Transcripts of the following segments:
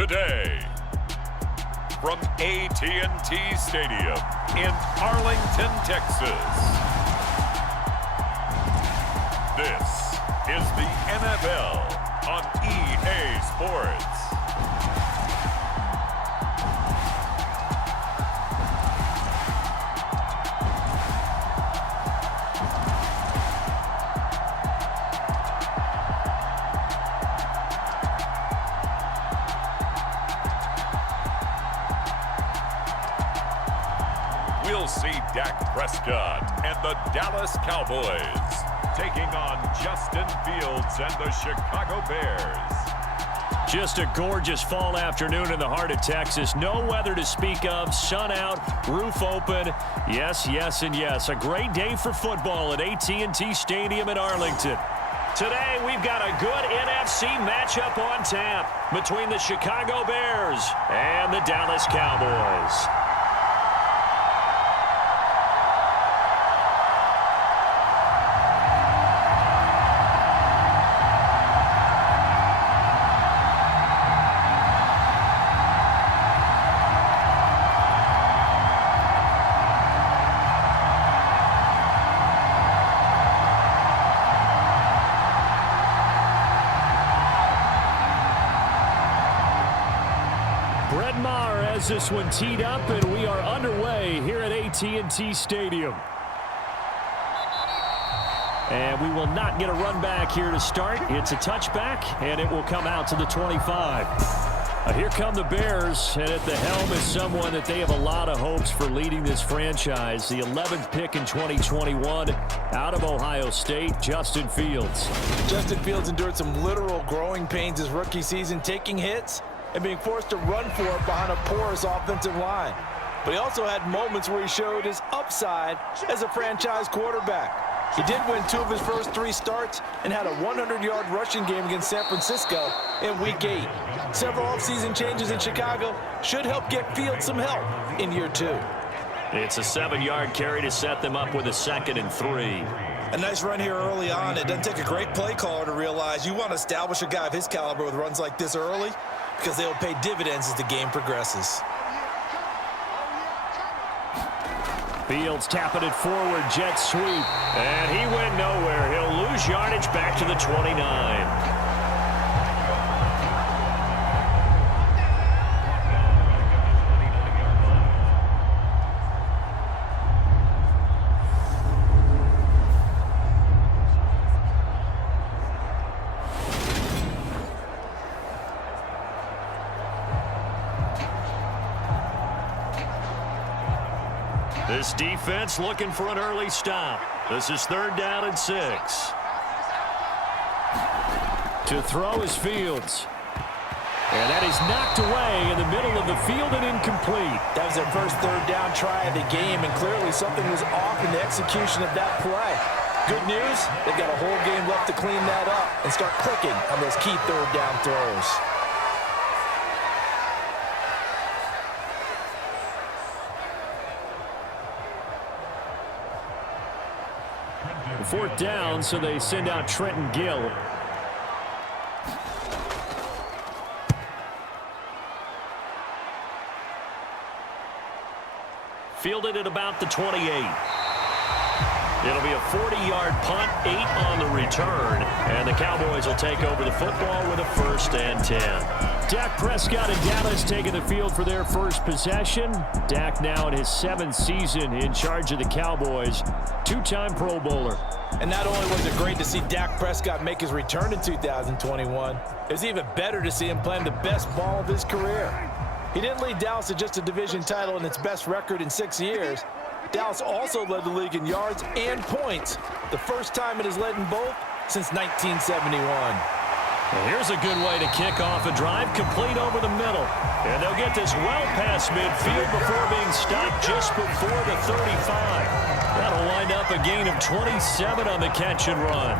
today. From AT&T Stadium in Arlington, Texas. This is the NFL on EA Sports. We'll see Dak Prescott and the Dallas Cowboys taking on Justin Fields and the Chicago Bears. Just a gorgeous fall afternoon in the heart of Texas. No weather to speak of. Sun out, roof open. Yes, yes, and yes. A great day for football at AT&T Stadium in Arlington. Today, we've got a good NFC matchup on tap between the Chicago Bears and the Dallas Cowboys. This one teed up, and we are underway here at AT&T Stadium. And we will not get a run back here to start. It's a touchback, and it will come out to the 25. Here come the Bears, and at the helm is someone that they have a lot of hopes for leading this franchise. The 11th pick in 2021 out of Ohio State, Justin Fields. Justin Fields endured some literal growing pains his rookie season, taking hits and being forced to run for it behind a porous offensive line. But he also had moments where he showed his upside as a franchise quarterback. He did win 2 of his first 3 starts and had a 100-yard rushing game against San Francisco in Week 8. Several offseason changes in Chicago should help get Fields some help in year 2. It's a 7-yard carry to set them up with a 2nd and 3. A nice run here early on. It doesn't take a great play caller to realize you want to establish a guy of his caliber with runs like this early, because they will pay dividends as the game progresses. Fields tapping it forward, jet sweep, and he went nowhere. He'll lose yardage back to the 29. This defense looking for an early stop. This is 3rd down and 6. To throw is Fields. And that is knocked away in the middle of the field and incomplete. That was their first 3rd down try of the game, and clearly something was off in the execution of that play. Good news, they've got a whole game left to clean that up and start clicking on those key 3rd down throws. Fourth down, so they send out Trenton Gill. Fielded at about the 28. It'll be a 40-yard punt, 8 on the return, and the Cowboys will take over the football with a 1st and 10. Dak Prescott and Dallas taking the field for their first possession. Dak now in his 7th season in charge of the Cowboys, 2-time Pro Bowler. And not only was it great to see Dak Prescott make his return in 2021, it was even better to see him playing the best ball of his career. He didn't lead Dallas to just a division title and its best record in 6 years. Dallas also led the league in yards and points, the first time it has led in both since 1971. Well, here's a good way to kick off a drive, complete over the middle. And they'll get this well past midfield before being stopped just before the 35. That'll wind up a gain of 27 on the catch and run.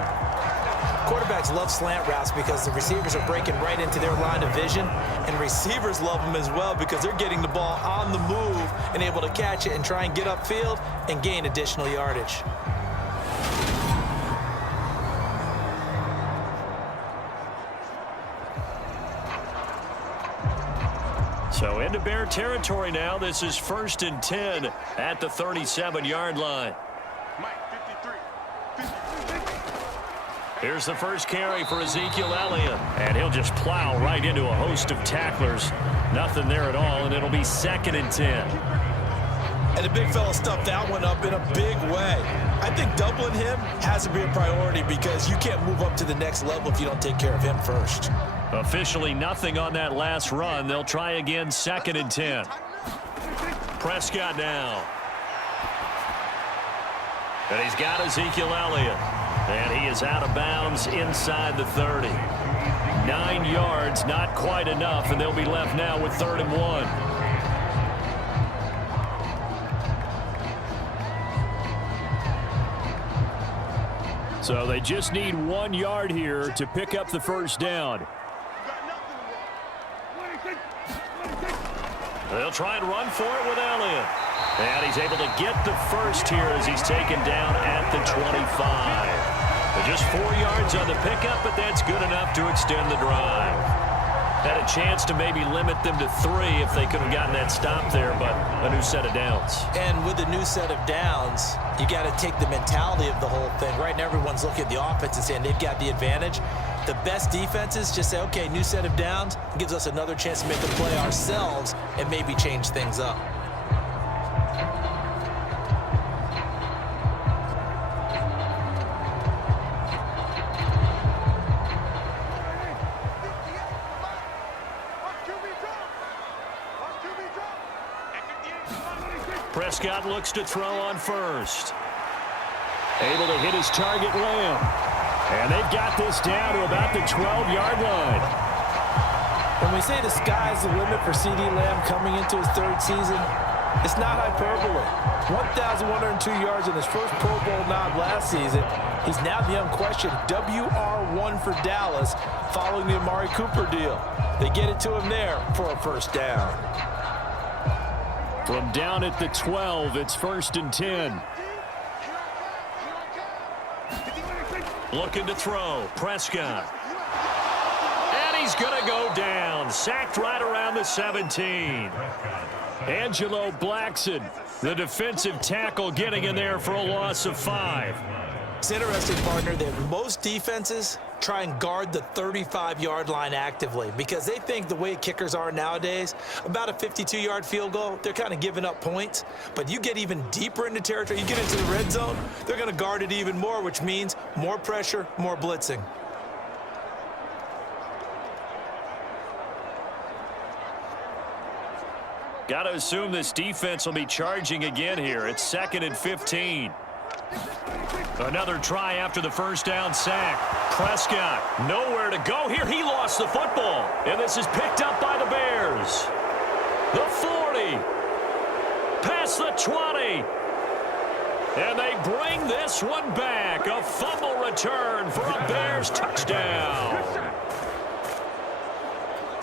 Quarterbacks love slant routes because the receivers are breaking right into their line of vision, and receivers love them as well because they're getting the ball on the move and able to catch it and try and get upfield and gain additional yardage. So into Bear territory now. This is 1st and 10 at the 37-yard line. Here's the first carry for Ezekiel Elliott. And he'll just plow right into a host of tacklers. Nothing there at all, and it'll be 2nd and 10. And the big fella stuffed that one up in a big way. I think doubling him has to be a priority because you can't move up to the next level if you don't take care of him first. Officially nothing on that last run. They'll try again, 2nd and 10. Prescott now. And he's got Ezekiel Elliott. And he is out of bounds inside the 30. 9 yards, not quite enough, and they'll be left now with 3rd and 1. So they just need 1 yard here to pick up the first down. They'll try and run for it with Elliott. And he's able to get the first here as he's taken down at the 25. Just 4 yards on the pickup, but that's good enough to extend the drive. Had a chance to maybe limit them to 3 if they could have gotten that stop there, but a new set of downs. And with the new set of downs, you got to take the mentality of the whole thing. Right now, everyone's looking at the offense and saying they've got the advantage. The best defenses just say, okay, new set of downs, gives us another chance to make a play ourselves and maybe change things up. Prescott looks to throw on first. Able to hit his target, Lamb. And they've got this down to about the 12-yard line. When we say the sky's the limit for C.D. Lamb coming into his 3rd season, it's not hyperbole. 1,102 yards in his first Pro Bowl nod last season. He's now the unquestioned WR1 for Dallas following the Amari Cooper deal. They get it to him there for a first down. From down at the 12, it's 1st and 10. Looking to throw. Prescott. And he's going to go down. Sacked right around the 17. Angelo Blackson, the defensive tackle, getting in there for a loss of 5. It's interesting, partner, that most defenses try and guard the 35-yard line actively because they think the way kickers are nowadays, about a 52-yard field goal, they're kind of giving up points. But you get even deeper into territory, you get into the red zone, they're going to guard it even more, which means more pressure, more blitzing. Got to assume this defense will be charging again here. It's 2nd and 15. Another try after the first down sack. Prescott, nowhere to go here. He lost the football. And this is picked up by the Bears. The 40. Past the 20. And they bring this one back. A fumble return for a Bears touchdown.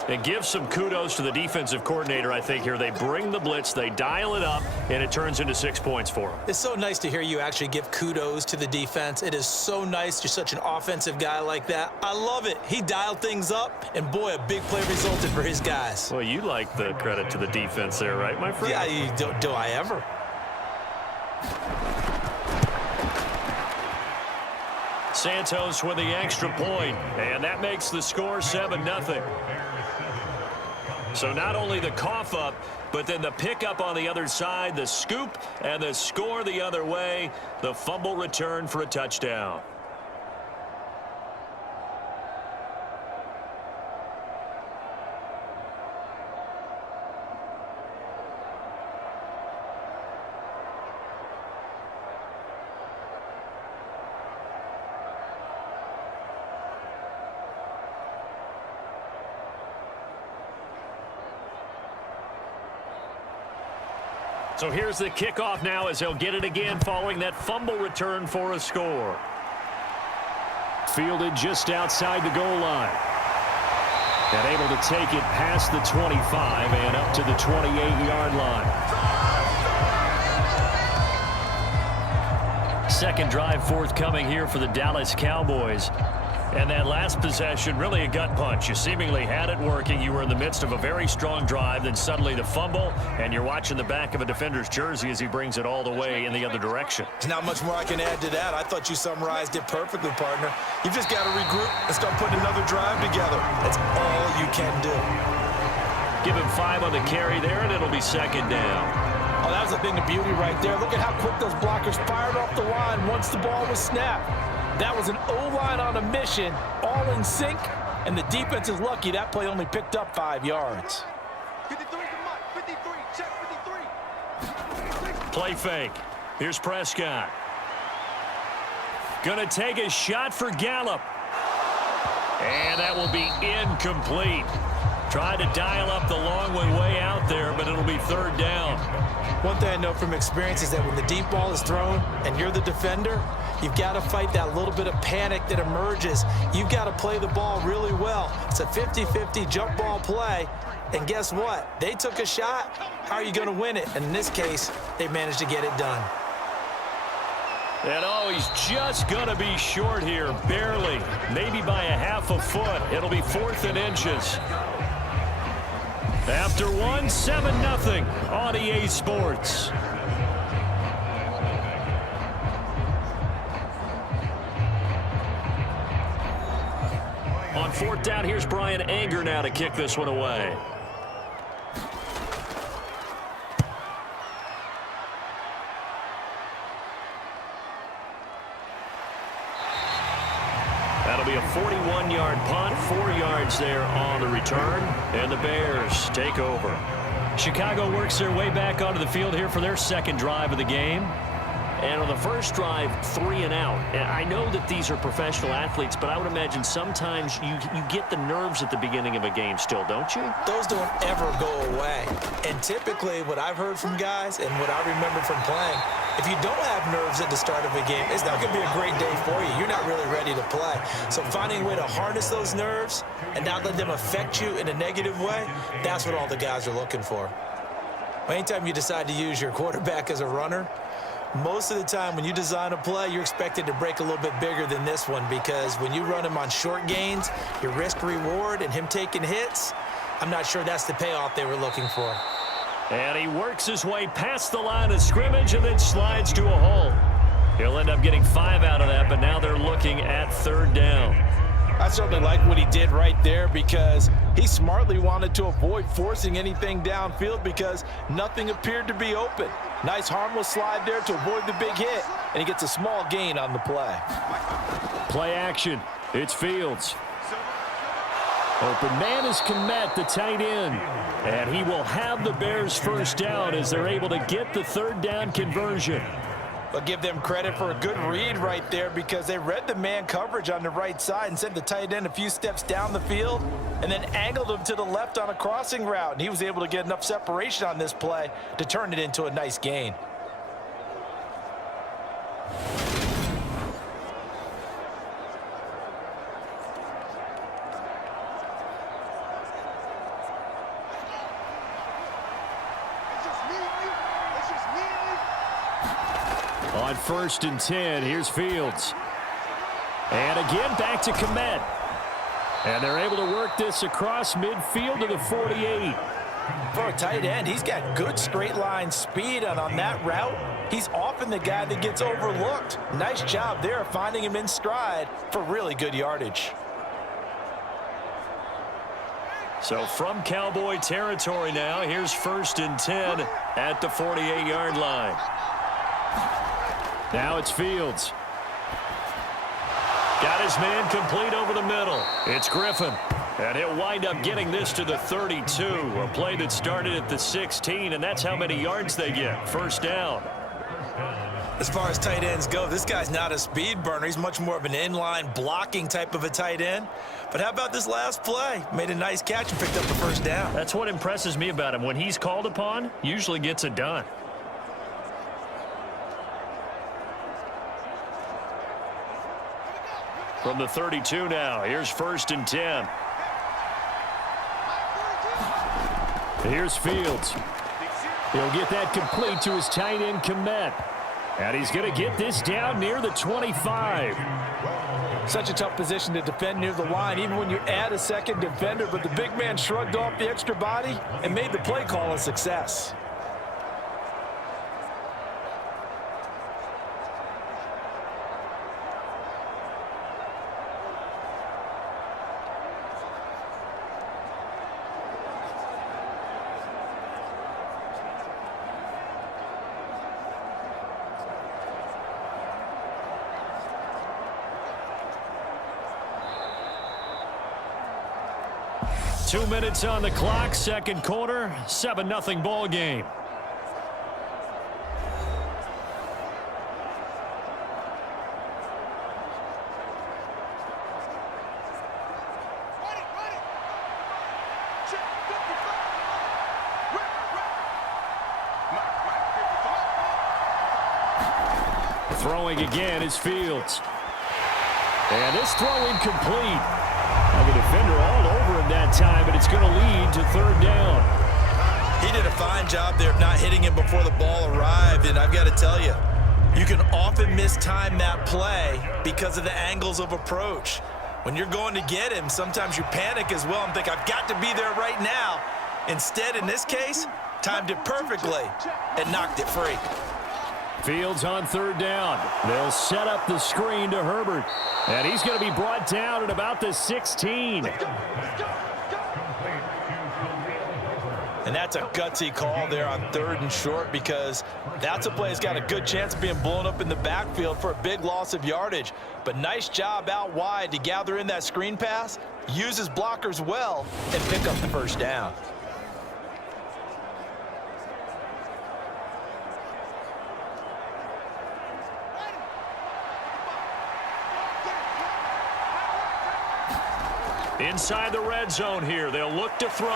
And give some kudos to the defensive coordinator, I think, here. They bring the blitz, they dial it up, and it turns into 6 points for them. It's so nice to hear you actually give kudos to the defense. It is so nice. You're such an offensive guy like that. I love it. He dialed things up, and boy, a big play resulted for his guys. Well, you like the credit to the defense there, right, my friend? Yeah, do I ever? Santos with the extra point, and that makes the score 7-0. So not only the cough up, but then the pickup on the other side, the scoop, and the score the other way, the fumble return for a touchdown. So here's the kickoff now as he'll get it again following that fumble return for a score. Fielded just outside the goal line. And able to take it past the 25 and up to the 28-yard line. Second drive forthcoming here for the Dallas Cowboys. And that last possession, really a gut punch. You seemingly had it working. You were in the midst of a very strong drive. Then suddenly the fumble, and you're watching the back of a defender's jersey as he brings it all the way in the other direction. There's not much more I can add to that. I thought you summarized it perfectly, partner. You've just got to regroup and start putting another drive together. That's all you can do. Give him 5 on the carry there, and it'll be second down. Oh, that was a thing of beauty right there. Look at how quick those blockers fired off the line once the ball was snapped. That was an O-line on a mission, all in sync, and the defense is lucky that play only picked up 5 yards. 53 check 53. Play fake. Here's Prescott. Gonna take a shot for Gallup. And that will be incomplete. Tried to dial up the long way out there, but it'll be third down. One thing I know from experience is that when the deep ball is thrown and you're the defender, you've got to fight that little bit of panic that emerges. You've got to play the ball really well. It's a 50-50 jump ball play. And guess what? They took a shot. How are you going to win it? And in this case, they managed to get it done. And oh, he's just going to be short here, barely. Maybe by a half a foot. It'll be 4th and inches. After 7-0 on EA Sports. On 4th down, here's Brian Anger now to kick this one away. That'll be a 41-yard punt, 4 yards there on the return, and the Bears take over. Chicago works their way back onto the field here for their second drive of the game. And on the first drive, 3 and out. And I know that these are professional athletes, but I would imagine sometimes you get the nerves at the beginning of a game still, don't you? Those don't ever go away. And typically what I've heard from guys and what I remember from playing, if you don't have nerves at the start of a game, it's not going to be a great day for you. You're not really ready to play. So finding a way to harness those nerves and not let them affect you in a negative way, that's what all the guys are looking for. Anytime you decide to use your quarterback as a runner, most of the time when you design a play, you're expected to break a little bit bigger than this one, because when you run him on short gains, your risk reward and him taking hits, I'm not sure that's the payoff they were looking for. And he works his way past the line of scrimmage and then slides to a hole. He'll end up getting 5 out of that, but now they're looking at 3rd down. I certainly like what he did right there, because he smartly wanted to avoid forcing anything downfield because nothing appeared to be open. Nice harmless slide there to avoid the big hit, and he gets a small gain on the play. Play action. It's Fields. Open man is Kmet, the tight end. And he will have the Bears first down as they're able to get the 3rd down conversion. But give them credit for a good read right there, because they read the man coverage on the right side and sent the tight end a few steps down the field and then angled him to the left on a crossing route. And he was able to get enough separation on this play to turn it into a nice gain. On 1st and 10, here's Fields. And again, back to Kmet. And they're able to work this across midfield to the 48. For a tight end, he's got good straight line speed, and on that route, he's often the guy that gets overlooked. Nice job there finding him in stride for really good yardage. So from Cowboy territory now, here's 1st and 10 at the 48-yard line. Now it's Fields. Got his man complete over the middle. It's Griffin. And he'll wind up getting this to the 32. A play that started at the 16, and that's how many yards they get. 1st down. As far as tight ends go, this guy's not a speed burner. He's much more of an inline blocking type of a tight end. But how about this last play? Made a nice catch and picked up the 1st down. That's what impresses me about him. When he's called upon, usually gets it done. From the 32 now, here's 1st and 10. Here's Fields. He'll get that complete to his tight end, Kmet. And he's going to get this down near the 25. Such a tough position to defend near the line, even when you add a second defender, but the big man shrugged off the extra body and made the play call a success. Two minutes on the clock, second quarter, 7-0 ball game. Throwing again is Fields. And this throw incomplete. Now the defender all over him that time, but it's going to lead to third down. He did a fine job there of not hitting him before the ball arrived, and I've got to tell you, you can often mistime that play because of the angles of approach. When you're going to get him, sometimes you panic as well and think, I've got to be there right now. Instead, in this case, timed it perfectly and knocked it free. Fields on third down. They'll set up the screen to Herbert. And he's going to be brought down at about the 16. And that's a gutsy call there on third and short, because that's a play that's got a good chance of being blown up in the backfield for a big loss of yardage. But nice job out wide to gather in that screen pass, use his blockers well, and pick up the first down. Inside the red zone here, they'll look to throw.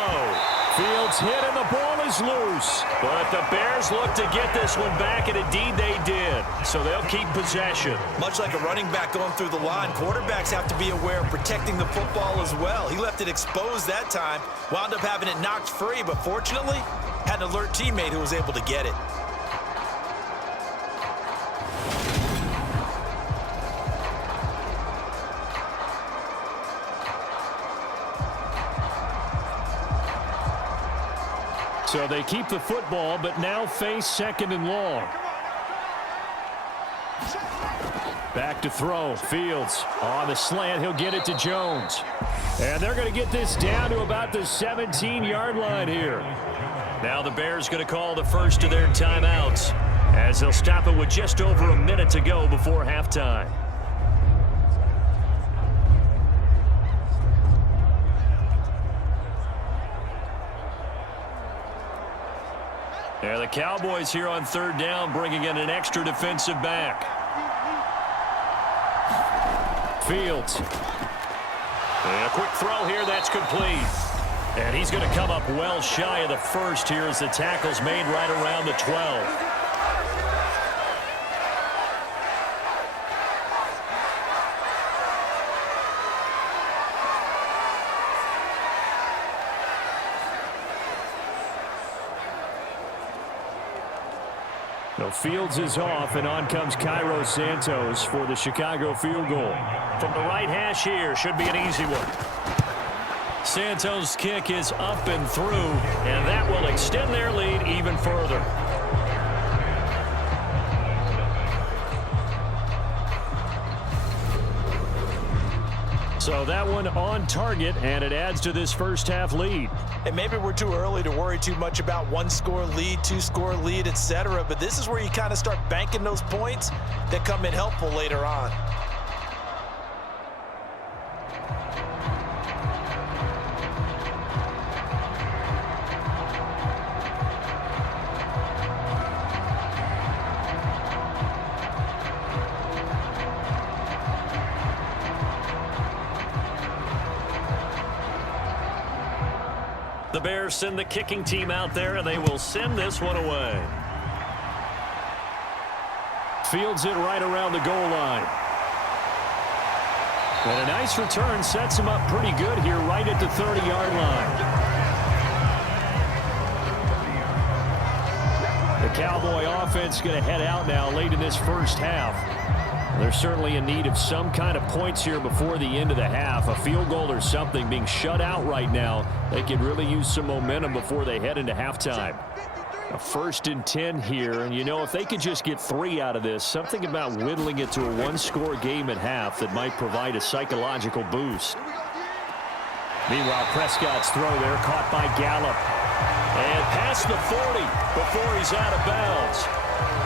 Fields hit and the ball is loose. But the Bears look to get this one back, and indeed they did. So they'll keep possession. Much like a running back going through the line, quarterbacks have to be aware of protecting the football as well. He left it exposed that time, wound up having it knocked free, but fortunately had an alert teammate who was able to get it. So they keep the football, but now face second and long. Back to throw. Fields on the slant. He'll get it to Jones. And they're going to get this down to about the 17-yard line here. Now the Bears going to call the first of their timeouts, as they'll stop it with just over a minute to go before halftime. Yeah, the Cowboys here on third down, bringing in an extra defensive back. Fields. And a quick throw here, that's complete. And he's going to come up well shy of the first here as the tackle's made right around the 12. Fields is off, and on comes Cairo Santos for the Chicago field goal. From the right hash here, should be an easy one. Santos' kick is up and through, and that will extend their lead even further. So that one on target, and it adds to this first half lead. And maybe we're too early to worry too much about one-score lead, two-score lead, etc. But this is where you kind of start banking those points that come in helpful later on. The Bears send the kicking team out there, and they will send this one away. Fields it right around the goal line. And a nice return sets him up pretty good here right at the 30-yard line. The Cowboy offense going to head out now late in this first half. They're certainly in need of some kind of points here before the end of the half. A field goal or something. Being shut out right now, they could really use some momentum before they head into halftime. A 1st and 10 here, and you know, if they could just get 3 out of this, something about whittling it to a 1-score game at half that might provide a psychological boost. Meanwhile, Prescott's throw there caught by Gallup. And past the 40 before he's out of bounds.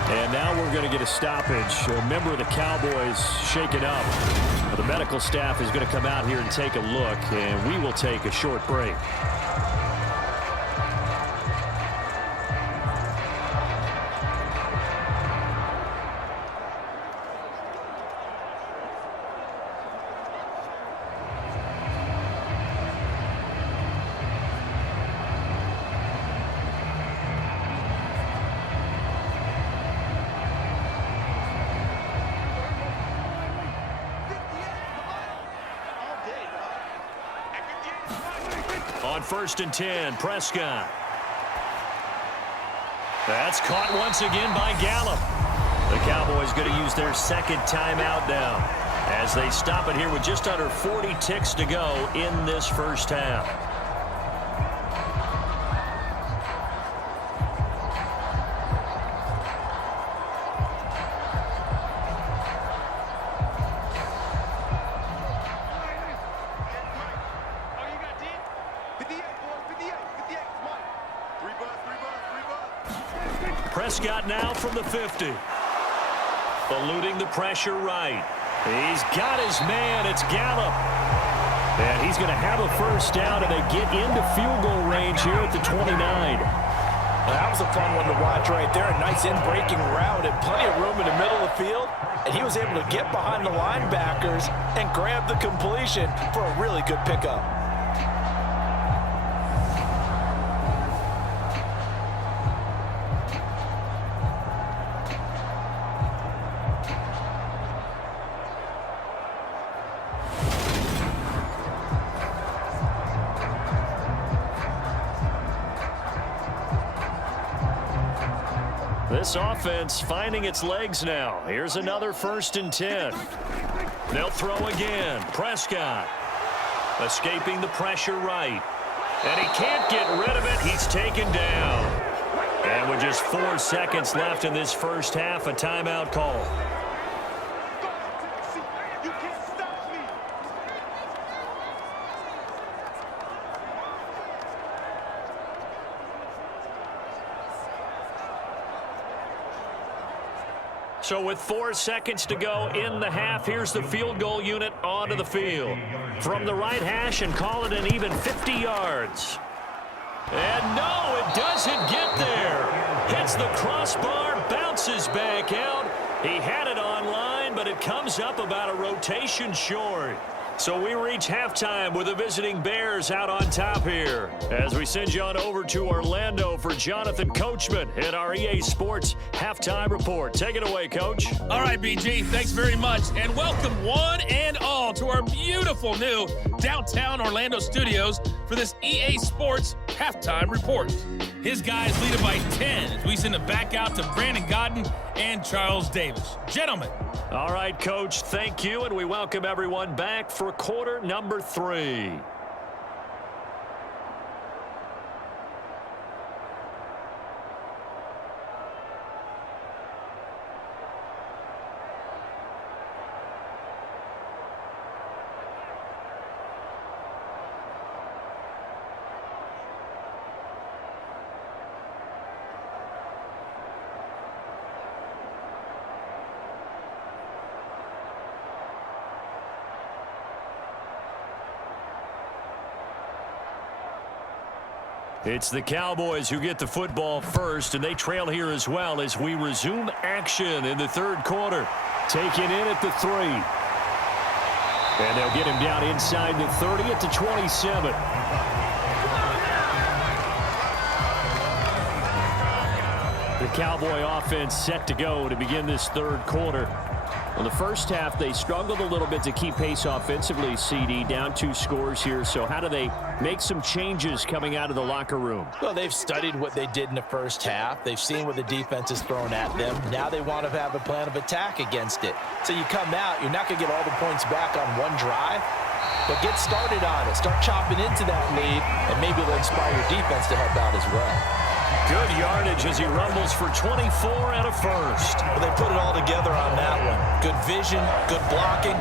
And now we're going to get a stoppage. A member of the Cowboys shaken up. The medical staff is going to come out here and take a look, and we will take a short break. On 1st and 10, Prescott. That's caught once again by Gallup. The Cowboys going to use their 2nd timeout now as they stop it here with just under 40 ticks to go in this first half. Prescott now from the 50. Eluding the pressure right. He's got his man. It's Gallup. And he's going to have a first down, and they get into field goal range here at the 29. That was a fun one to watch right there. A nice in-breaking route and plenty of room in the middle of the field. And he was able to get behind the linebackers and grab the completion for a really good pickup. This offense finding its legs now. Here's another 1st and 10. They'll throw again. Prescott escaping the pressure right. And he can't get rid of it. He's taken down. And with just 4 seconds left in this first half, a timeout call. So with 4 seconds to go in the half, here's the field goal unit onto the field. From the right hash and call it an even 50 yards. And no, it doesn't get there. Hits the crossbar, bounces back out. He had it on line, but it comes up about a rotation short. So we reach halftime with the visiting Bears out on top here. As we send you on over to Orlando for Jonathan Coachman at our EA Sports Halftime Report. Take it away, Coach. All right, BG, thanks very much. And welcome one and all to our beautiful new downtown Orlando studios for this EA Sports Halftime Report. His guys lead it by 10 as we send it back out to Brandon Godden and Charles Davis. Gentlemen. All right, Coach, thank you, and we welcome everyone back for quarter number 3. It's the Cowboys who get the football first, and they trail here as well as we resume action in the third quarter. Taken in at the 3. And they'll get him down inside the 30 at the 27. The Cowboy offense set to go to begin this third quarter. Well, the first half, they struggled a little bit to keep pace offensively, CD, down 2 scores here. So how do they make some changes coming out of the locker room? Well, they've studied what they did in the first half. They've seen what the defense is throwing at them. Now they want to have a plan of attack against it. So you come out, you're not going to get all the points back on one drive, but get started on it. Start chopping into that lead, and maybe it'll inspire your defense to help out as well. Good yardage as he rumbles for 24 and a first. Well, they put it all together on that one. Good vision, good blocking.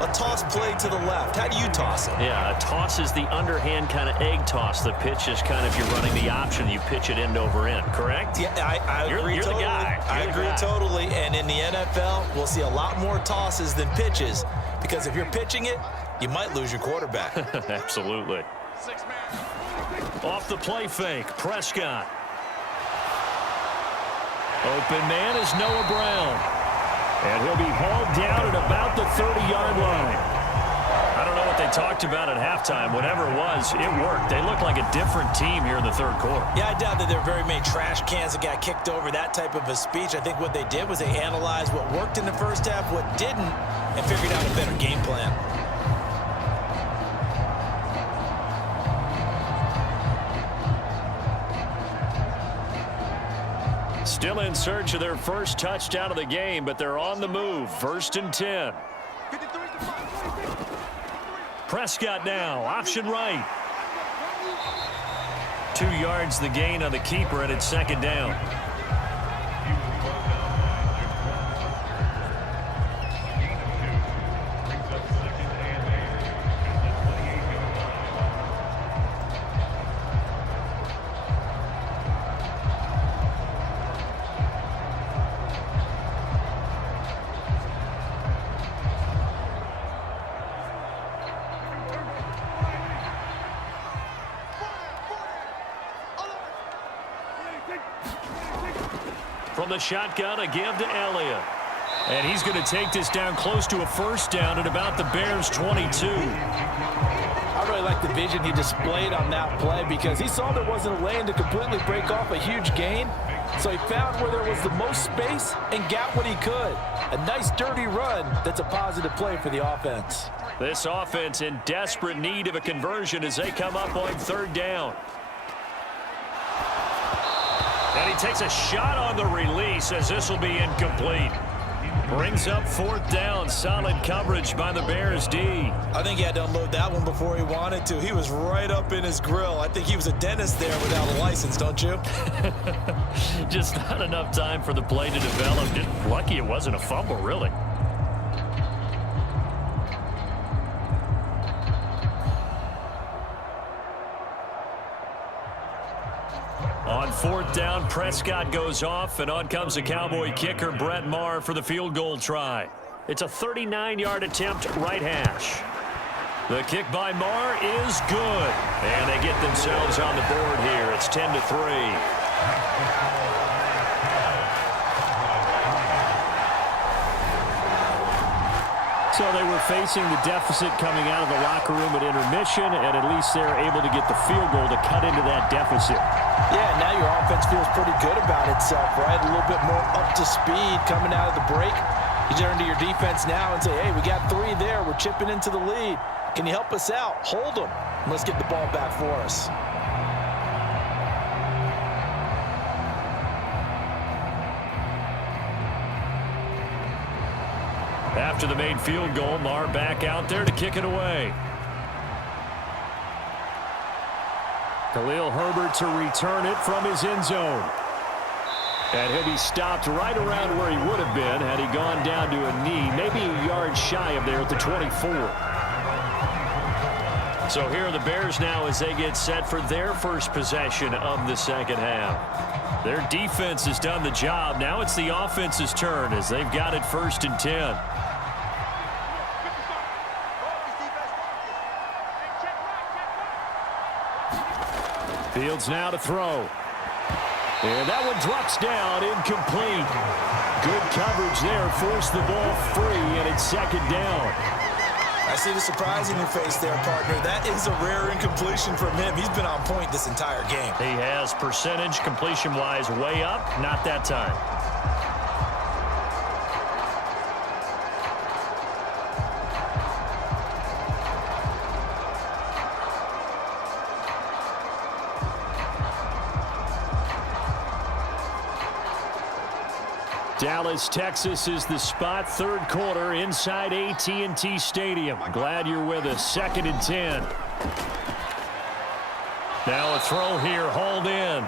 A toss play to the left. How do you toss it? Yeah, a toss is the underhand kind of egg toss. The pitch is kind of, if you're running the option, you pitch it end over end, correct? Yeah, I agree you're totally. The guy. I agree totally. And in the NFL, we'll see a lot more tosses than pitches, because if you're pitching it, you might lose your quarterback. Absolutely. Off the play fake, Prescott. Open man is Noah Brown. And he'll be hauled down at about the 30-yard line. I don't know what they talked about at halftime. Whatever it was, it worked. They look like a different team here in the third quarter. Yeah, I doubt that there are very many trash cans that got kicked over, that type of a speech. I think what they did was they analyzed what worked in the first half, what didn't, and figured out a better game plan. Still in search of their first touchdown of the game, but they're on the move. 1st and 10. Prescott now, option right. 2 yards the gain on the keeper, and it's 2nd down. From the shotgun, a give to Elliott. And he's going to take this down close to a 1st down at about the Bears' 22. I really like the vision he displayed on that play, because he saw there wasn't a lane to completely break off a huge gain. So he found where there was the most space and got what he could. A nice dirty run that's a positive play for the offense. This offense in desperate need of a conversion as they come up on 3rd down. And he takes a shot on the release as this will be incomplete. Brings up 4th down. Solid coverage by the Bears D. I think he had to unload that one before he wanted to. He was right up in his grill. I think he was a dentist there without a license, don't you? Just not enough time for the play to develop. Lucky it wasn't a fumble, really. On 4th down, Prescott goes off, and on comes the Cowboy kicker, Brett Maher, for the field goal try. It's a 39-yard attempt, right hash. The kick by Maher is good, and they get themselves on the board here. It's 10-3. So they were facing the deficit coming out of the locker room at intermission, and at least they're able to get the field goal to cut into that deficit. Yeah, now your offense feels pretty good about itself, right? A little bit more up to speed coming out of the break. You turn to your defense now and say, hey, we got 3 there. We're chipping into the lead. Can you help us out? Hold them. Let's get the ball back for us. After the made field goal, Maher back out there to kick it away. Khalil Herbert to return it from his end zone. And he'll be stopped right around where he would have been had he gone down to a knee, maybe a yard shy of there at the 24. So here are the Bears now as they get set for their first possession of the 2nd half. Their defense has done the job. Now it's the offense's turn as they've got it 1st and 10. Fields now to throw. And that one drops down, incomplete. Good coverage there, forced the ball free, and it's 2nd down. I see the surprise in your face there, partner. That is a rare incompletion from him. He's been on point this entire game. He has percentage completion-wise way up, not that time. Dallas, Texas is the spot. Third quarter inside AT&T Stadium. Glad you're with us. 2nd and 10. Now a throw here, hauled in.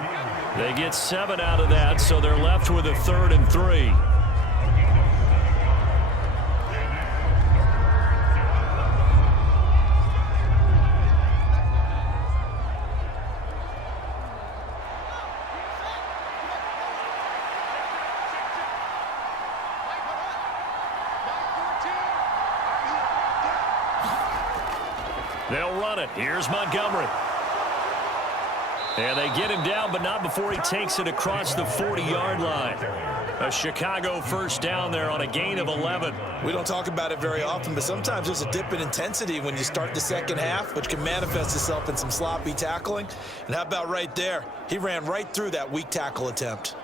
They get 7 out of that, so they're left with a 3rd and 3. They'll run it. Here's Montgomery. And they get him down, but not before he takes it across the 40-yard line. A Chicago first down there on a gain of 11. We don't talk about it very often, but sometimes there's a dip in intensity when you start the second half, which can manifest itself in some sloppy tackling. And how about right there? He ran right through that weak tackle attempt.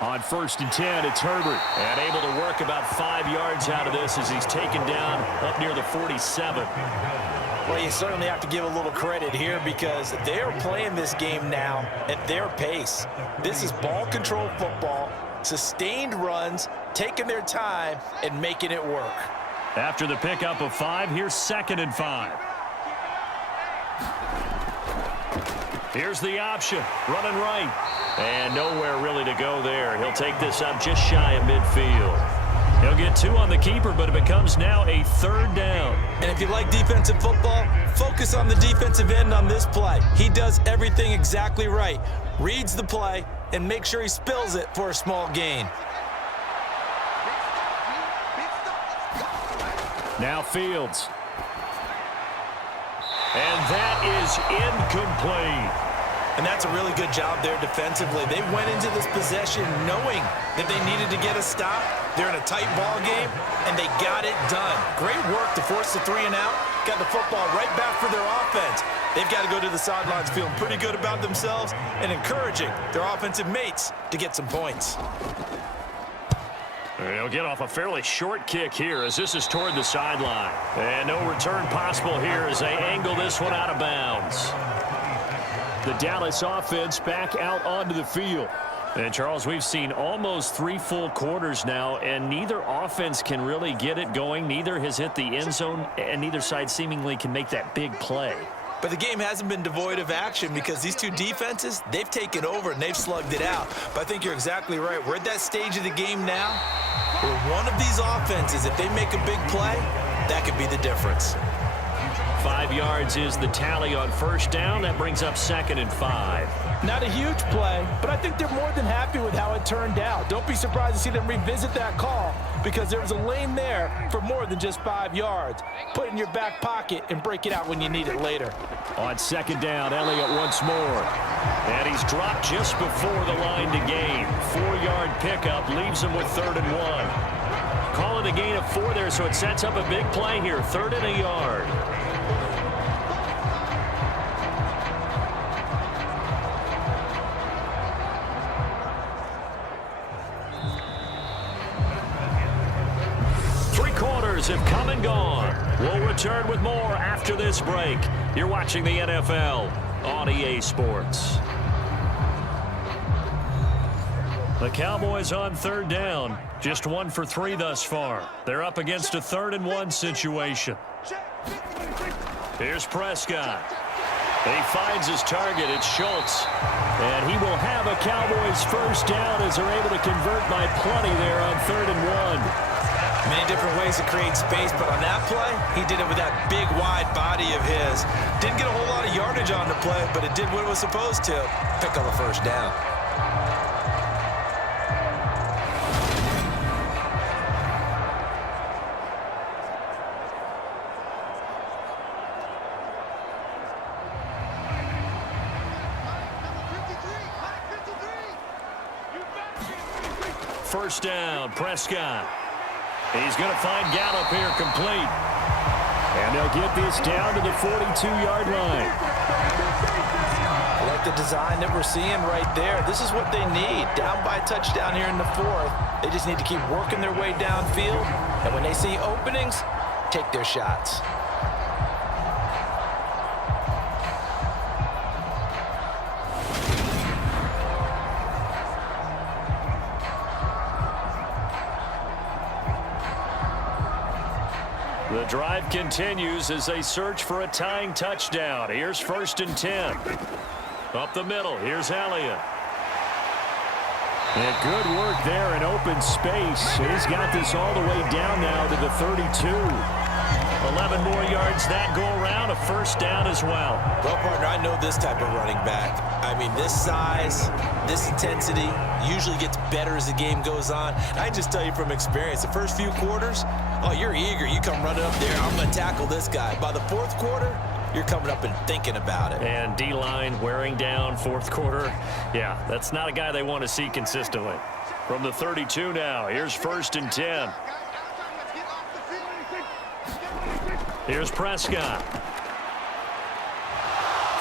On 1st and 10, it's Herbert. And able to work about 5 yards out of this as he's taken down up near the 47. Well, you certainly have to give a little credit here because they are playing this game now at their pace. This is ball control football, sustained runs, taking their time, and making it work. After the pickup of 5, here's 2nd and 5. Here's the option, running right. And nowhere really to go there. He'll take this up just shy of midfield. He'll get 2 on the keeper, but it becomes now a 3rd down. And if you like defensive football, focus on the defensive end on this play. He does everything exactly right. Reads the play and makes sure he spills it for a small gain. Now Fields. And that is incomplete. And that's a really good job there defensively. They went into this possession knowing that they needed to get a stop. They're in a tight ball game, and they got it done. Great work to force the 3 and out. Got the football right back for their offense. They've got to go to the sidelines feeling pretty good about themselves and encouraging their offensive mates to get some points. They'll get off a fairly short kick here as this is toward the sideline. And no return possible here as they angle this one out of bounds. The Dallas offense back out onto the field. And, Charles, we've seen almost 3 full quarters now, and neither offense can really get it going. Neither has hit the end zone, and neither side seemingly can make that big play. But the game hasn't been devoid of action because these two defenses, they've taken over and they've slugged it out. But I think you're exactly right. We're at that stage of the game now where one of these offenses, if they make a big play, that could be the difference. 5 yards is the tally on 1st down. That brings up 2nd and 5. Not a huge play, but I think they're more than happy with how it turned out. Don't be surprised to see them revisit that call because there was a lane there for more than just 5 yards. Put it in your back pocket and break it out when you need it later. On 2nd down, Elliott once more. And he's dropped just before the line to gain. 4-yard pickup leaves him with 3rd and 1. Call it a gain of 4 there, so it sets up a big play here. 3rd and a yard. Have come and gone. We'll return with more after this break. You're watching the NFL on EA Sports. The Cowboys on 3rd down. Just 1 for 3 thus far. They're up against a 3rd and 1 situation. Here's Prescott. He finds his target. It's Schultz. And he will have a Cowboys first down as they're able to convert by plenty there on 3rd and 1. Many different ways to create space, but on that play, he did it with that big, wide body of his. Didn't get a whole lot of yardage on the play, but it did what it was supposed to. Pick up a first down. First down, Prescott. He's going to find Gallup here complete. And they'll get this down to the 42-yard line. I like the design that we're seeing right there. This is what they need. Down by a touchdown here in the fourth. They just need to keep working their way downfield. And when they see openings, take their shots. The drive continues as they search for a tying touchdown. Here's 1st and 10. Up the middle, here's Elliott. And good work there in open space. He's got this all the way down now to the 32. 11 more yards that go around, a 1st down as well. Well, partner, I know this type of running back. I mean, this size, this intensity usually gets better as the game goes on. I just tell you from experience, the first few quarters, oh, you're eager. You come running up there, I'm going to tackle this guy. By the 4th quarter, you're coming up and thinking about it. And D-line wearing down 4th quarter. Yeah, that's not a guy they want to see consistently. From the 32 now, here's 1st and 10. Here's Prescott.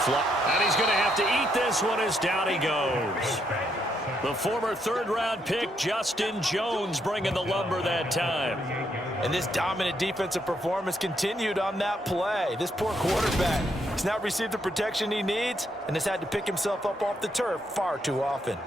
And he's going to have to eat this one as down he goes. The former 3rd-round pick, Justin Jones, bringing the lumber that time. And this dominant defensive performance continued on that play. This poor quarterback has not received the protection he needs and has had to pick himself up off the turf far too often.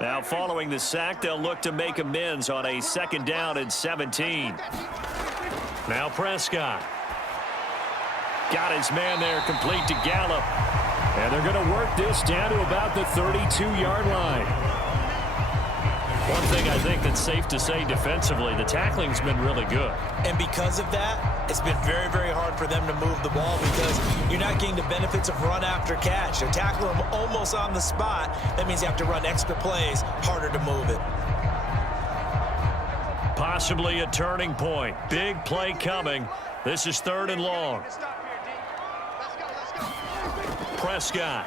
Now following the sack, they'll look to make amends on a 2nd down and 17. Now Prescott. Got his man there complete to Gallup. And they're going to work this down to about the 32-yard line. One thing I think that's safe to say defensively, the tackling's been really good. And because of that, it's been very, very hard for them to move the ball because you're not getting the benefits of run after catch. They're tackling them almost on the spot. That means you have to run extra plays, harder to move it. Possibly a turning point. Big play coming. This is 3rd and long. Prescott.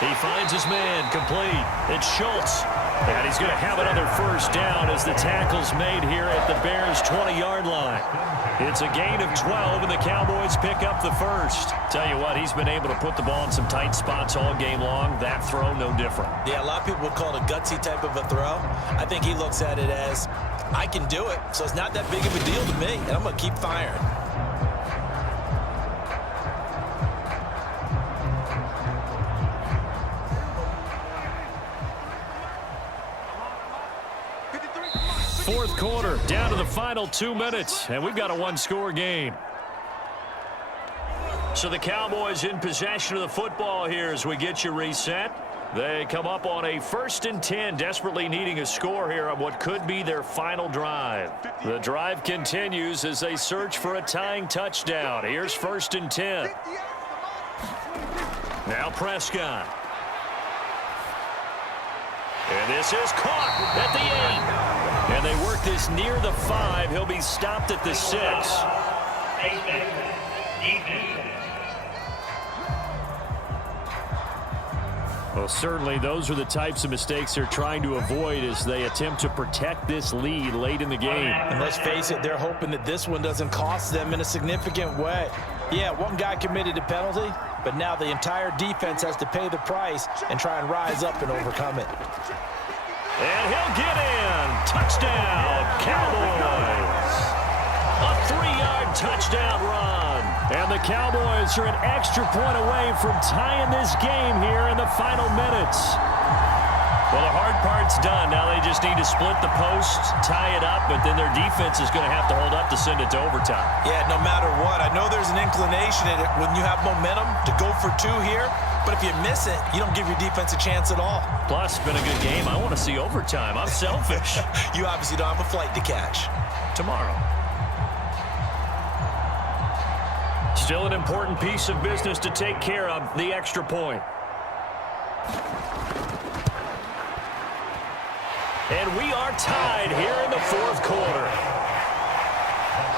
He finds his man complete. It's Schultz. And he's going to have another 1st down as the tackle's made here at the Bears' 20-yard line. It's a gain of 12, and the Cowboys pick up the 1st. Tell you what, he's been able to put the ball in some tight spots all game long. That throw, no different. Yeah, a lot of people would call it a gutsy type of a throw. I think he looks at it as, I can do it, so it's not that big of a deal to me, and I'm going to keep firing. Fourth quarter, down to the final 2 minutes, and we've got a 1-score game. So the Cowboys in possession of the football here as we get you reset. They come up on a 1st and 10, desperately needing a score here on what could be their final drive. The drive continues as they search for a tying touchdown. Here's 1st and 10. Now Prescott. And this is caught at the 8. And they work this near the 5. He'll be stopped at the 6. Well, certainly those are the types of mistakes they're trying to avoid as they attempt to protect this lead late in the game. And let's face it, they're hoping that this one doesn't cost them in a significant way. Yeah, one guy committed a penalty, but now the entire defense has to pay the price and try and rise up and overcome it. And he'll get in. Touchdown, Cowboys. A 3-yard touchdown run. And the Cowboys are an extra point away from tying this game here in the final minutes. Well, the hard part's done. Now they just need to split the post, tie it up, but then their defense is going to have to hold up to send it to overtime. Yeah, no matter what. I know there's an inclination in it when you have momentum to go for 2 here. But if you miss it, you don't give your defense a chance at all. Plus, it's been a good game. I want to see overtime. I'm selfish. You obviously don't have a flight to catch. Tomorrow. Still an important piece of business to take care of, the extra point. And we are tied here in the 4th quarter.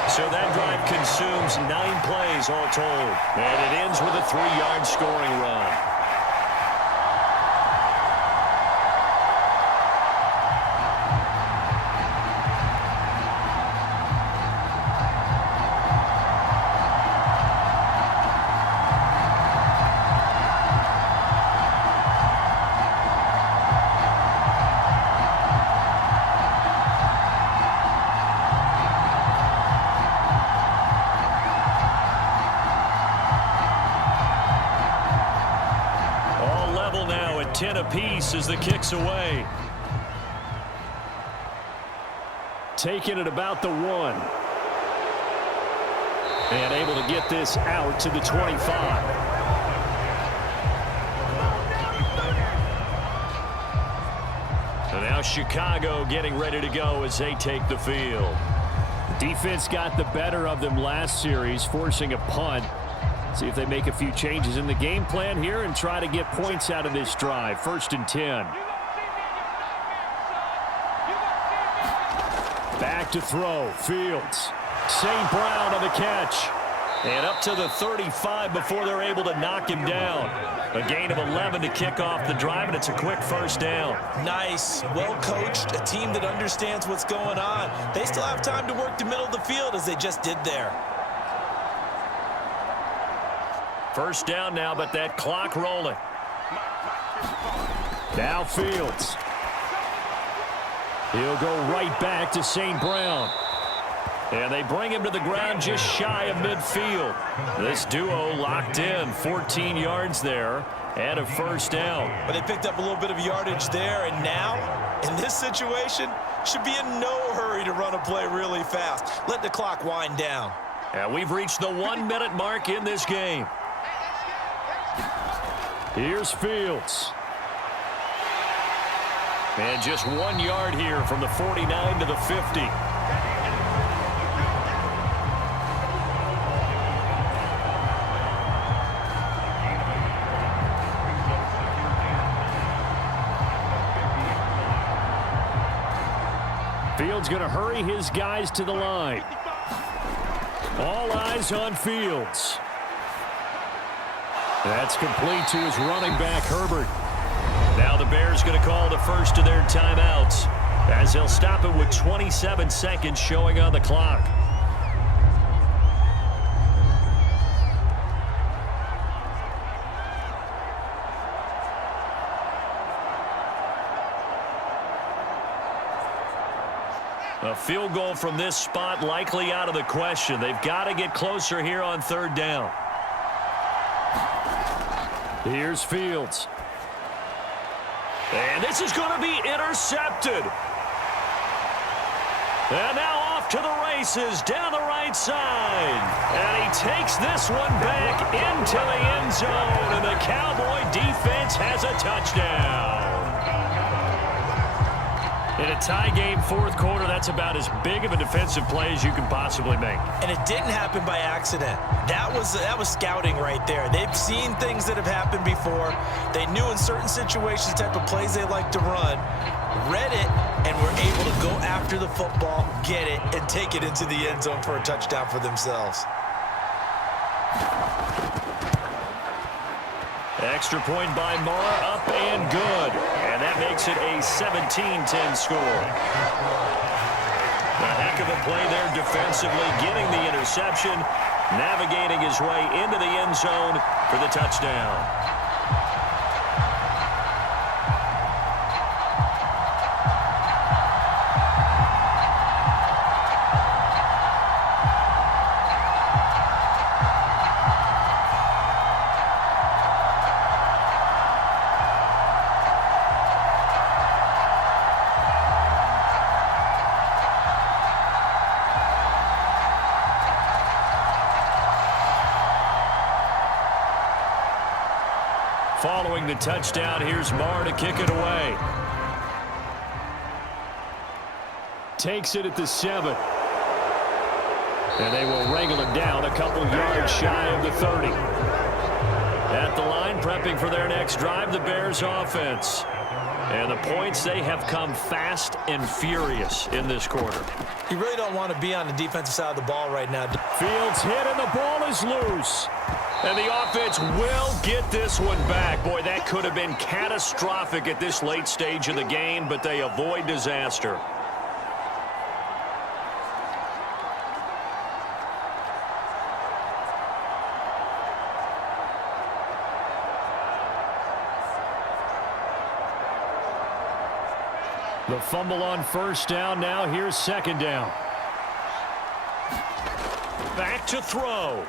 So that drive consumes 9 plays all told. And it ends with a 3-yard scoring run. Now at 10 apiece as the kick's away. Taking it about the 1. And able to get this out to the 25. So now Chicago getting ready to go as they take the field. The defense got the better of them last series, forcing a punt. See if they make a few changes in the game plan here and try to get points out of this drive. 1st and 10. Back to throw. Fields. St. Brown on the catch. And up to the 35 before they're able to knock him down. A gain of 11 to kick off the drive, and it's a quick 1st down. Nice. Well coached. A team that understands what's going on. They still have time to work the middle of the field as they just did there. 1st down now, but that clock rolling. Now Fields. He'll go right back to St. Brown. And they bring him to the ground just shy of midfield. This duo locked in. 14 yards there and a 1st down. But they picked up a little bit of yardage there, and now, in this situation, should be in no hurry to run a play really fast. Let the clock wind down. And we've reached the 1-minute mark in this game. Here's Fields. And just 1 yard here from the 49 to the 50. Fields going to hurry his guys to the line. All eyes on Fields. That's complete to his running back, Herbert. Now the Bears going to call the first of their timeouts as they'll stop it with 27 seconds showing on the clock. A field goal from this spot likely out of the question. They've got to get closer here on 3rd down. Here's Fields. And this is going to be intercepted. And now off to the races down the right side. And he takes this one back into the end zone. And the Cowboy defense has a touchdown. In a tie game, 4th quarter, that's about as big of a defensive play as you can possibly make. And it didn't happen by accident. That was scouting right there. They've seen things that have happened before. They knew in certain situations the type of plays they like to run, read it, and were able to go after the football, get it, and take it into the end zone for a touchdown for themselves. Extra point by Moore, up and good. And that makes it a 17-10 score. A heck of a play there defensively, getting the interception, navigating his way into the end zone for the touchdown. Following the touchdown, here's Marr to kick it away. Takes it at the 7. And they will wrangle it down a couple yards shy of the 30. At the line, prepping for their next drive, the Bears offense. And the points, they have come fast and furious in this quarter. You really don't want to be on the defensive side of the ball right now. Fields hit and the ball is loose. And the offense will get this one back. Boy, that could have been catastrophic at this late stage of the game, but they avoid disaster. The fumble on first down. Now here's second down. Back to throw.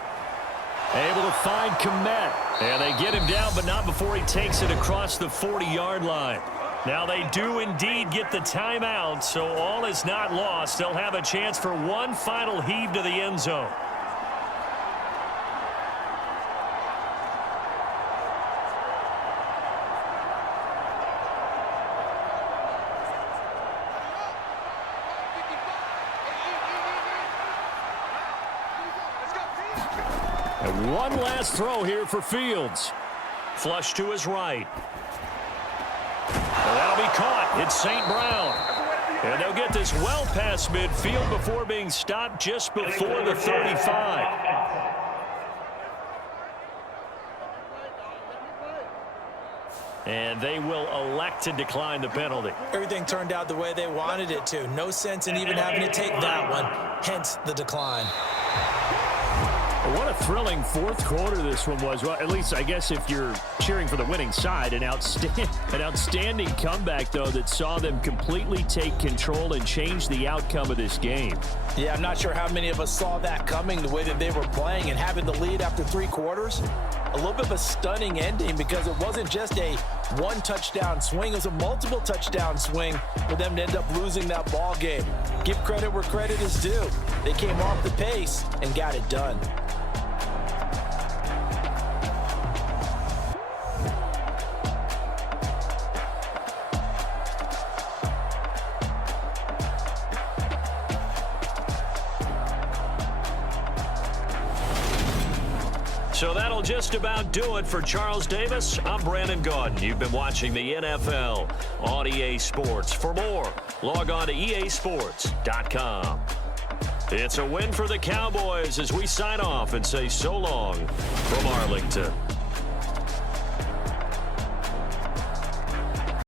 Able to find Komet. And they get him down, but not before he takes it across the 40-yard line. Now they do indeed get the timeout, so all is not lost. They'll have a chance for one final heave to the end zone. And one last throw here for Fields. Flush to his right. And that'll be caught. It's St. Brown. And they'll get this well past midfield before being stopped just before the 35. And they will elect to decline the penalty. Everything turned out the way they wanted it to. No sense in even having to take that one. Hence the decline. What a thrilling fourth quarter this one was. Well, at least I guess if you're cheering for the winning side, an outstanding comeback, though, that saw them completely take control and change the outcome of this game. Yeah, I'm not sure how many of us saw that coming, the way that they were playing and having the lead after 3 quarters. A little bit of a stunning ending because it wasn't just a one-touchdown swing. It was a multiple touchdown swing for them to end up losing that ball game. Give credit where credit is due. They came off the pace and got it done. So that'll just about do it for Charles Davis. I'm Brandon Gaudin. You've been watching the NFL on EA Sports. For more, log on to easports.com. It's a win for the Cowboys as we sign off and say so long from Arlington.